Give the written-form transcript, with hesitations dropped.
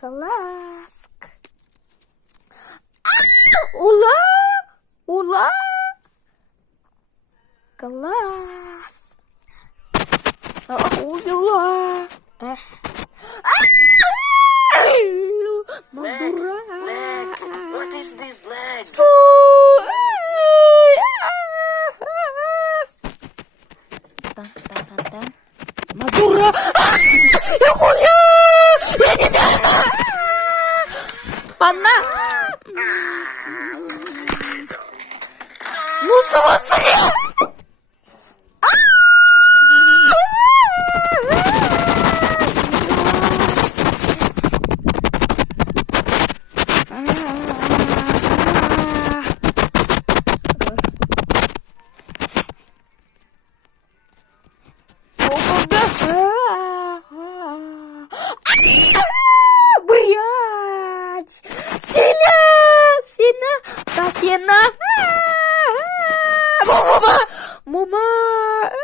Класк. Ула! Ула! Класс! Ула! Leg. What is this leg? Мадура! Я хуя! Я не знаю! Пана! Мустафа Салих! Блять! Сена! Мама!